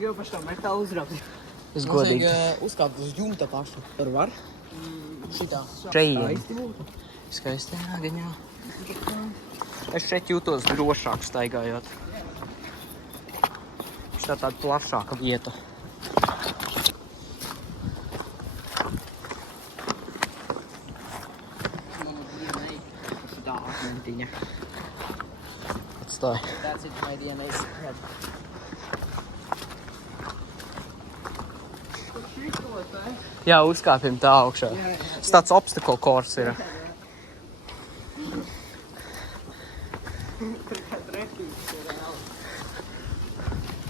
gribu par šo metālu uzraudzīt. Es godīgi. Uzkāpt uz jumta pašu. Tur var? Šitā. Šeit. Skaisti būtu. Skaisti, jā, gan jā. Es šeit jūtos drošāk staigājot. Šitā tāda plašāka vieta. Šitā atmentiņa. Atstāj. That's it, my DNA's head. Jā, uzkāpjam tā augšā. Tas tāds obstacle course ir.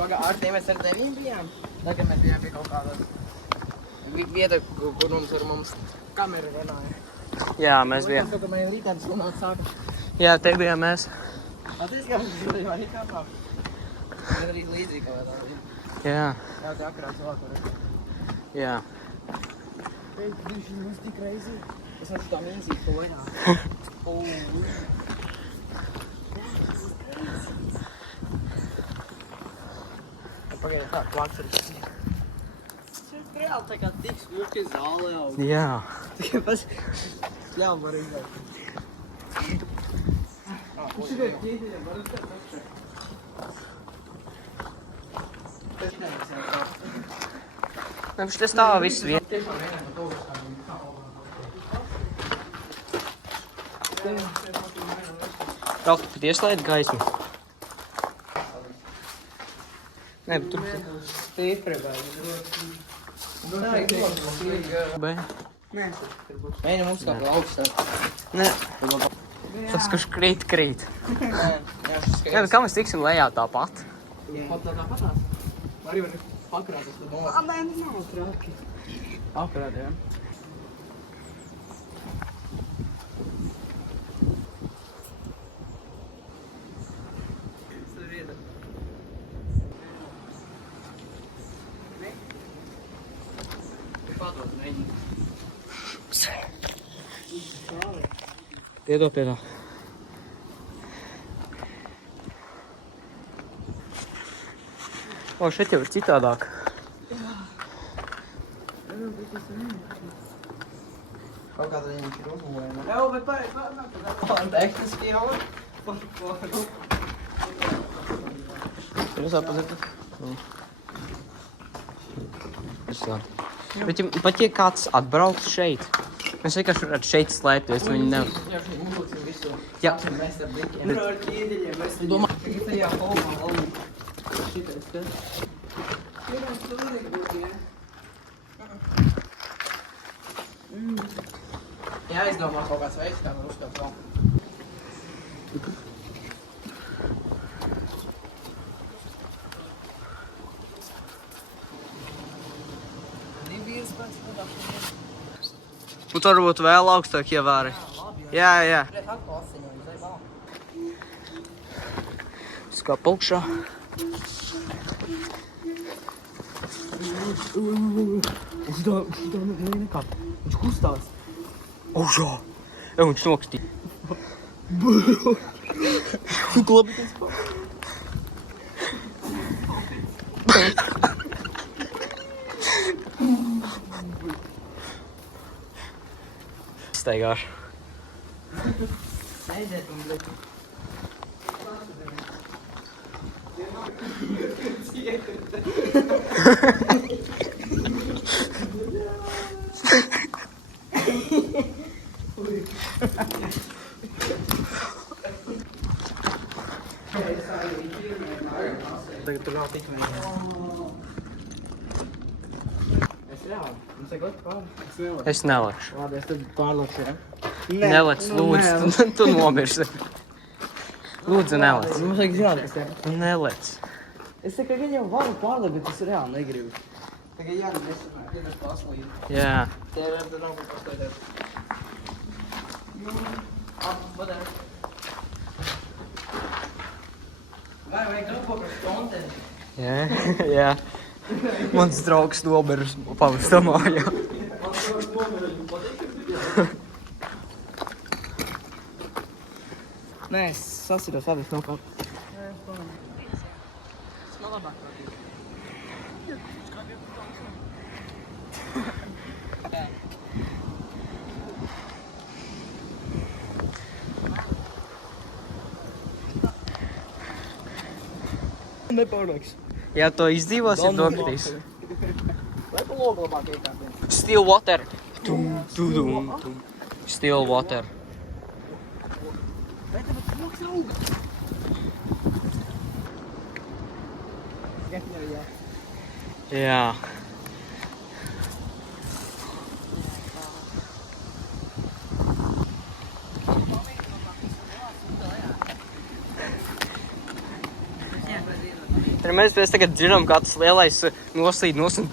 Ar tiem mēs ar tevi bijām. Tagad mēs bijām pie kaut kādas vieta, kur mums kamera runāja. Jā, mēs bijām. Mēs jau rītādus runāt sākam. Jā, te bijām mēs. Atīs, kā mēs bijām arī kāpā. Mēs arī līdzīgi kā tā bija. Jā, Jā, te akrās vakar. jā. Viņš mums tik reizi. Es varu tā mīzīt bojā. Pagaid, tā, klāks arī. Šeit reāli tā kā tik smurki zāle jau. Jā. Tikai pats ļauj var izvērt. Šitai ķītiņam var uzkāt augšā. Es neesmu tā. Viņš te stāv viss vien. Tiešām vienam ar autobusām. Kaut tu pat ieslēdz gaismu. Nē, bet tur... Stipri vai? Vai? Mēģinam uzkāpt augstāk. Nē. Tas, kurš krīt. Jā, Jā, bet kā mēs tiksim lejā tāpat? Pat tā patās. Arī var pakrāt uz to nolas. Nē, nav traki. Pakrāt, jā. Piedod. O, šeit jau ir citādāk. Kaut kādā viņš ir uzmūjama. Jā, bet tehniski jau. Jūs atpazīt? Bet pat ja kāds atbrauc šeit, mēs vienkārši varētu šeit slēpties, viņi nevar. Jā, šeit mūlūksim visu. Jā. Mēs ar blikiem. Tur ar ķīdiņiem. Mēs domā, ka tajā holmā valmī. Šitais, kas? Pirmās pilnīgi būtu, jā. Jā, izdomā kaut kāds veids, kā var uzkāpt vēl. Un varbūt vēl augstāk ievēri. Jā. Skāp augšā. Šitā nekāp. Viņš kustās. Augšā. Jā, viņš nokstīja. Glabīties pa. Staigāšu. Aiziet un bliku. Tagad tur nav tik vienīgi. Es reāli. Mums ir goti pāri. Es nelekšu. Labi, es tad pārlokšu, ja? Nelec, lūdzu, tu nomirsi. Lūdzu, nelec. Mums vajag zināt, kas te ir. Nelec. Es saku, ka viņi jau varu pārlikt, bet es reāli negribu. Tagad jāni nesanāk, ja mēs paslīd. Jā. Tie ir tad nav ko paslīdēt. Vadēr. Vai vajag kaut ko par kontenti? Jā. Mans draugs noberis pavastā mājā. Man to noberis patīk. Nē, es sasiros, abi es nokāpu. Nē, es labāk patīk. Nepārāks. Ja to izdzīvosi, doties. Vai pa logu labāk iekāpties? Still water. Still water. Vai tev logs aug? Jā. Jā. Un mēs tagad dzirdam, kā tas lielais noslīd nos un...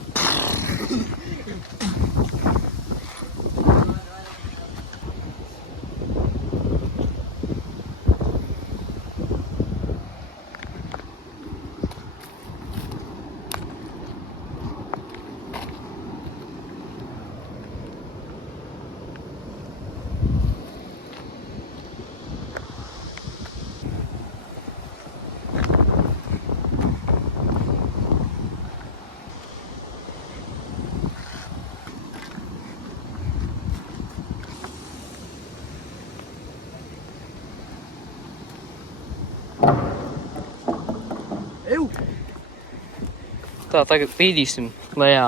Tā, tagad pīdīsim lejā.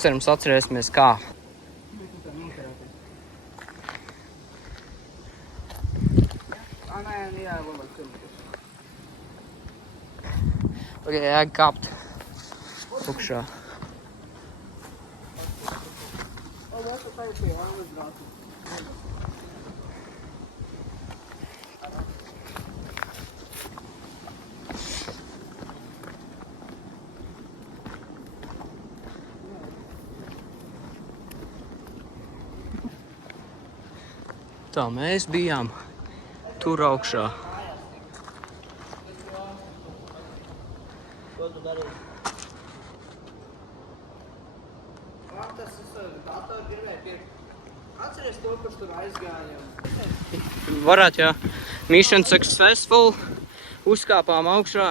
Cerams, atcerēsimies kā. Jā, labāk. Ok, jāk kāpt. Tukšā. Tā, mēs bijām tur augšā. Ko tu darīji? Tas datoru gribēja pirkt. Atceries to, kurš tur aizgājām? Varētu, jā. Mission successful. Uzkāpām augšā.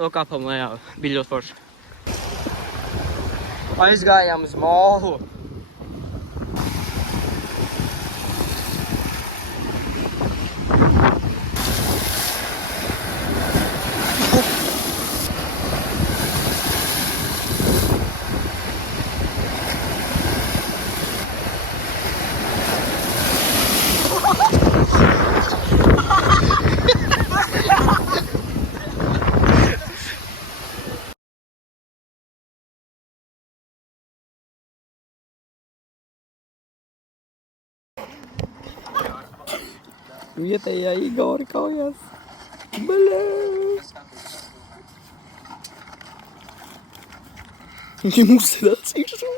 Nokāpām lejā. Bija ļoti forši. Aizgājām uz molu. Vietējā Igori kaujās. Balē! Viņam uzsēdās iekšā.